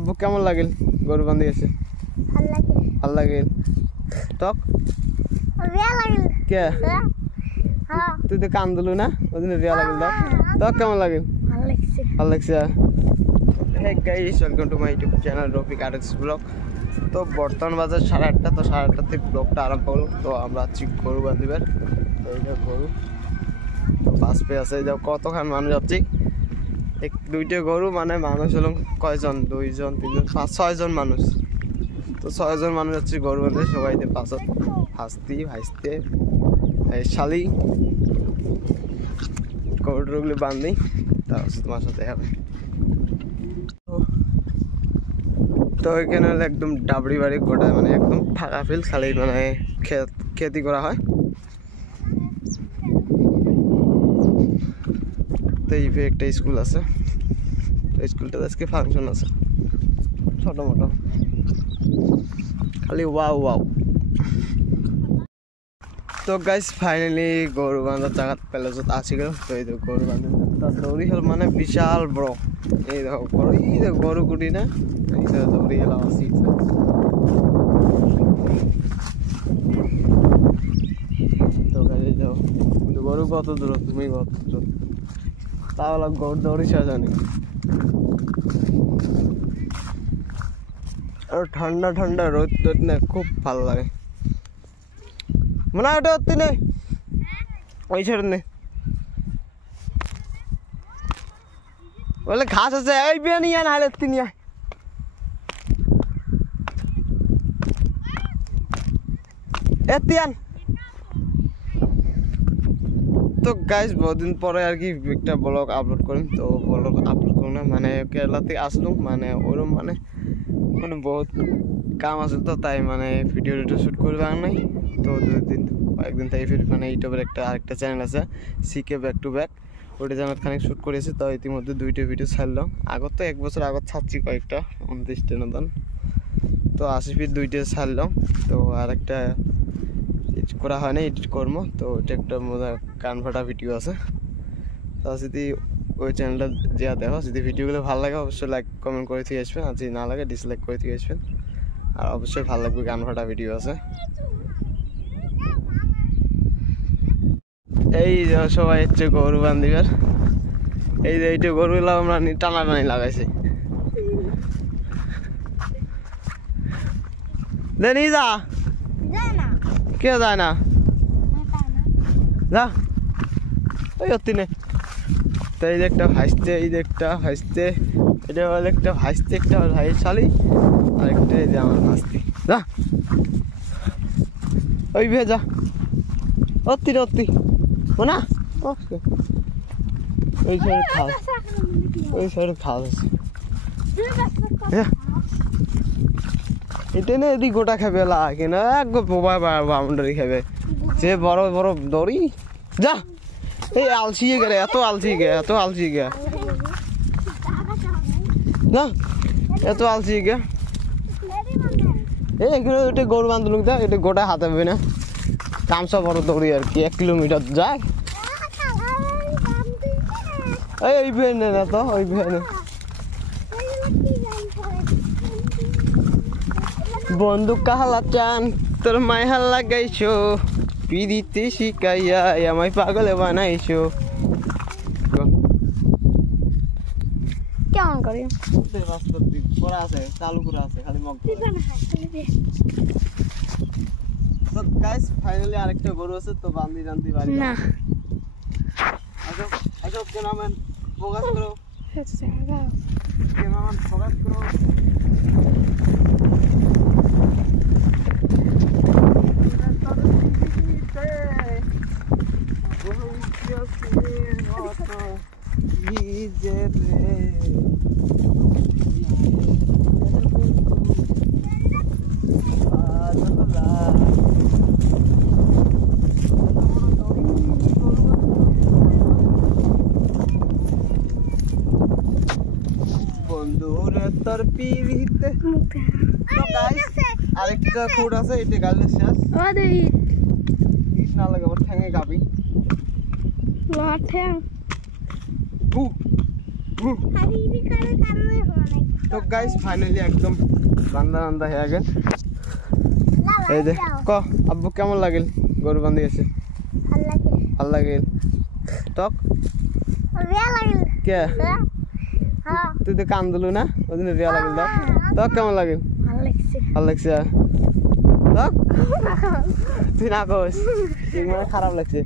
আব্বু কেমন লাগিল গরু বান্ধি আছে ভাল লাগিল তক কে তুই তো কান দিলু না ওই দিন রিয়া লাগিল তক কেমন লাগিল ভাল লাগছে hey guys welcome to my YouTube channel Rafiq RX blog তো বর্তমান বাজার 8:30 তো 8:30 থেকে ব্লগটা আরম্ভ হলো তো আমরা আছি গরু বান্ধিবার তো এইটা গরু তো পাঁচ পে আছে যাও কতখান মানুষ যাচ্ছি এক দুইটা গরু মানে মানুষ হলো কয়জন 2 জন 3 জন 5-6 জন মানুষ তো 6 জন মানুষ যাচ্ছি গরু বাঁধতে সবাই পাঁচ হাসতি ভাইস্তে শালি গরুগুলো বান্ধি তারপর তোমার সাথে হবে তো এখানে একদম ডাবড়ি বাড়ি গোটা মানে একদম ফাঁকা ফিল খালি মানে খেতি করা হয় তো এই একটা স্কুল আছে স্কুলটা আজকে ফাংশন আছে ছোট মোটো খালি ওয়াও ওয়াও তো গাইস ফাইনালি গরু বাঁধার জায়গা পেলে আসি গেল তো এই দেখো গরু বাঁধা তার দৌড়ি হল মানে বিশাল বড় এই দেখো গরু এই দেখো গরু কুটি না এই দেখো দৌড়ি এলাম আসি তো গাইস যাও কিন্তু গরু কত দূর তুমি কত দূর তাহলে গরু দৌড়ি সাজানি আর ঠান্ডা ঠান্ডা রোদ টোদ না খুব ভালো লাগে মনে হয় ওটা হচ্ছে নেই ওই ছেড়ে নেই বলে ঘাস আছে এই বিয়ে নিয়ে না হলে নিয়ে এতিয়ান তো গাইস বহুদিন পরে আর কি একটা ব্লগ আপলোড করেন তো ব্লগ আপলোড করুন না মানে কেরালা থেকে আসলাম মানে ওরম মানে মানে বহুত কাম আছে তো তাই মানে ভিডিও শ্যুট করবে নাই তো একদিন তাই মানে ইউটিউবের আরেকটা চ্যানেল আছে সিকে ব্যাক টু ব্যাক ওইটা চ্যানেল খানিক শ্যুট করেছি তো ইতিমধ্যে 2টা ভিডিও ছাড়লাম আগত তো 1 বছর আগত ছাড়ছি কয়েকটা 29টা মতন তো 80 ফিট 2টা ছাড়লাম তো আরেকটা এডিট করা হয় না এডিট করবো তো ওইটা একটা মজা কান ফাটা ভিডিও আছে তো যদি ওই চ্যানেলটা যা দেখো যদি ভিডিওগুলো ভালো লাগে অবশ্যই লাইক কমেন্ট করে দিয়ে আসবেন আর যদি না লাগে ডিসলাইক করে দিয়ে আসবেন আর অবশ্যই ভালো লাগবে গান ফাটা ভিডিও আছে এই সবাই হচ্ছে গরু বান্ধিবার এই যে এইটা গরুগুলো আমরা টানাটানি লাগাইছি দেনি যা কে যায় না যা ওই অতি নে তো এই যে একটা ভাসতে এই যে একটা ভাসতে এটা হলো একটা ভাসতে একটা ভাই শালি আর একটা এই যে আমার ভাসতে যা ওই ভেজা অতি অতি না ওই সাইড খাল ওই সাইড খাল আছে এটা না এদিক গোটা খাবে লাগে না এক বাউন্ডারি খাবে যে বড় বড় দড়ি যা এই আলসিয়ে গেলে এত আলসি গে না এত আলসি গে এই এখানে ওইটা গরু বান্ধব দা এটা গোটা হাতে হবে না কামসা বড় দৌড়ি আর কি 1 কিলোমিটার যায় এই ভেনে না তো ওই ভেনে বন্দুক কাহালা চান তোর মাই হাল লাগাইছো পিদিতে শিকাইয়া আমায় পাগলে বানাইছো কেমন করে করা আছে চালু করা আছে খালি মগ তো গাইস ফাইনালি আরেকটা গরু আছে তো বান্দি জানতি বাড়ি না আজব কেনামান ফোকাস করো কেনামান ফোকাস করো বন্ধুরে তোর পিড়িতে আরেকটা খুঁড় আছে এটা গালে শেষ ইট না লাগে ওর ঠ্যাঙে গাবি ঠ্যাং তো গাইস ফাইনালি একদম বান্দা বান্দা হয়ে গেল এই যে ক আব্বু কেমন লাগিল গরু বান্ধি আছে ভাল লাগিল তক কে তুই তো কান দিলু না ওই দিন রিয়া লাগিল তক কেমন লাগিল ভাল লাগছে তক তুই না কস ঠিক মানে খারাপ লাগছে